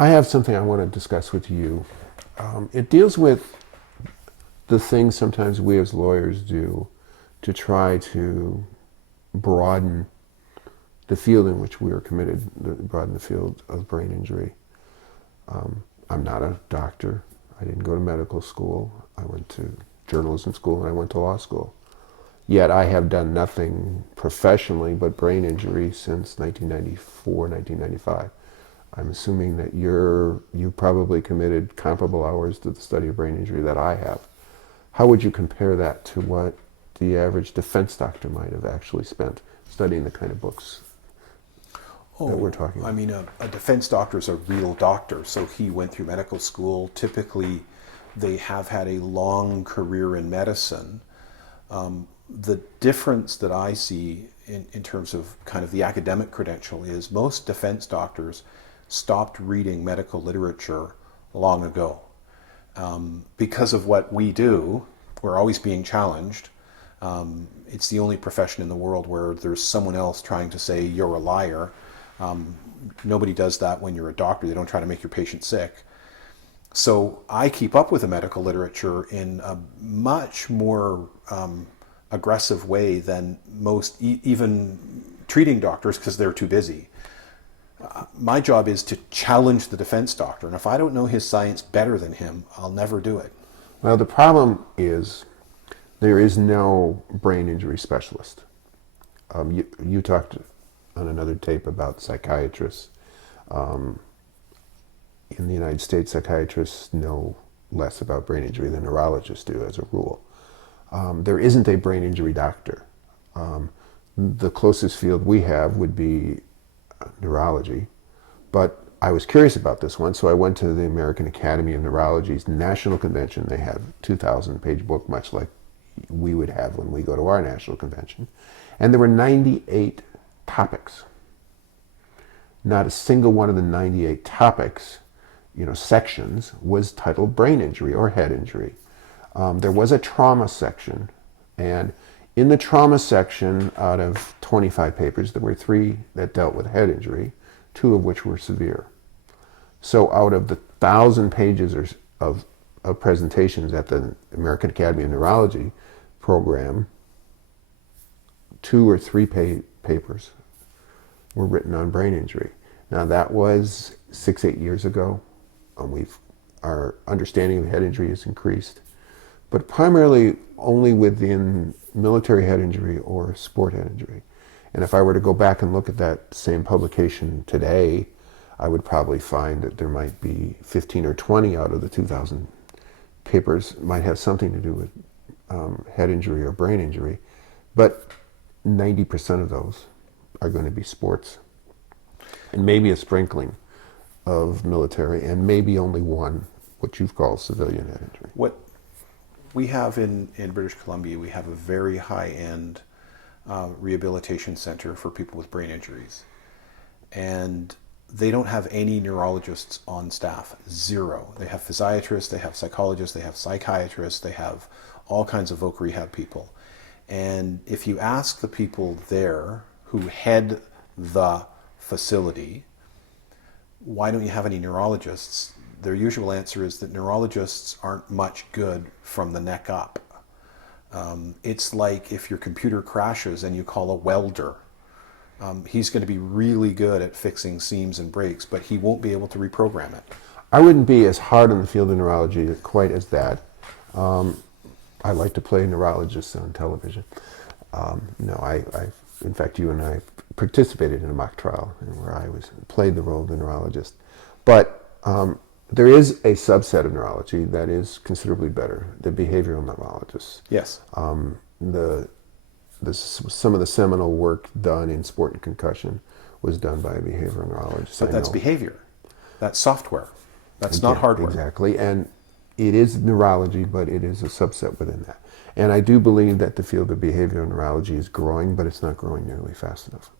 I have something I want to discuss with you. It deals with the things sometimes we as lawyers do to try to broaden the field in which we are committed, broaden the field of brain injury. I'm not a doctor. I didn't go to medical school. I went to journalism school and I went to law school. Yet I have done nothing professionally but brain injury since 1994, 1995. I'm assuming that you probably committed comparable hours to the study of brain injury that I have. How would you compare that to what the average defense doctor might have actually spent studying the kind of books that we're talking about? I mean, a defense doctor is a real doctor, so he went through medical school. Typically, they have had a long career in medicine. The difference that I see in terms of kind of the academic credential is most defense doctors stopped reading medical literature long ago. Because of what we do, we're always being challenged. It's the only profession in the world where there's someone else trying to say you're a liar. Nobody does that when you're a doctor. They don't try to make your patient sick. So I keep up with the medical literature in a much more aggressive way than most even treating doctors, because they're too busy. My job is to challenge the defense doctor, and if I don't know his science better than him, I'll never do it. Well, the problem is there is no brain injury specialist. You talked on another tape about psychiatrists. In the United States, psychiatrists know less about brain injury than neurologists do, as a rule. There isn't a brain injury doctor. The closest field we have would be neurology, but I was curious about this one, so I went to the American Academy of Neurology's national convention. They have a 2,000-page book, much like we would have when we go to our national convention, and there were 98 topics. Not a single one of the 98 topics, sections, was titled brain injury or head injury. There was a trauma section, and in the trauma section, out of 25 papers, there were 3 that dealt with head injury, 2 of which were severe. So out of the 1,000 pages of presentations at the American Academy of Neurology program, 2 or 3 papers were written on brain injury. Now that was 6-8 years ago. Our understanding of head injury has increased, but primarily only within military head injury or sport head injury. And if I were to go back and look at that same publication today, I would probably find that there might be 15 or 20 out of the 2,000 papers might have something to do with head injury or brain injury, but 90% of those are going to be sports, and maybe a sprinkling of military, and maybe only one, what you've called civilian head injury. What we have in British Columbia, we have a very high-end rehabilitation center for people with brain injuries. And they don't have any neurologists on staff, 0. They have physiatrists, they have psychologists, they have psychiatrists, they have all kinds of voc rehab people. And if you ask the people there who head the facility, why don't you have any neurologists? Their usual answer is that neurologists aren't much good from the neck up. It's like if your computer crashes and you call a welder. He's going to be really good at fixing seams and breaks, but he won't be able to reprogram it. I wouldn't be as hard on the field of neurology quite as that. I like to play neurologists on television. In fact, you and I participated in a mock trial where I played the role of the neurologist. But there is a subset of neurology that is considerably better, the behavioral neurologists. Yes. Some of the seminal work done in sport and concussion was done by a behavioral neurologist. But that's behavior. That's software. That's not hardware. Exactly. And it is neurology, but it is a subset within that. And I do believe that the field of behavioral neurology is growing, but it's not growing nearly fast enough.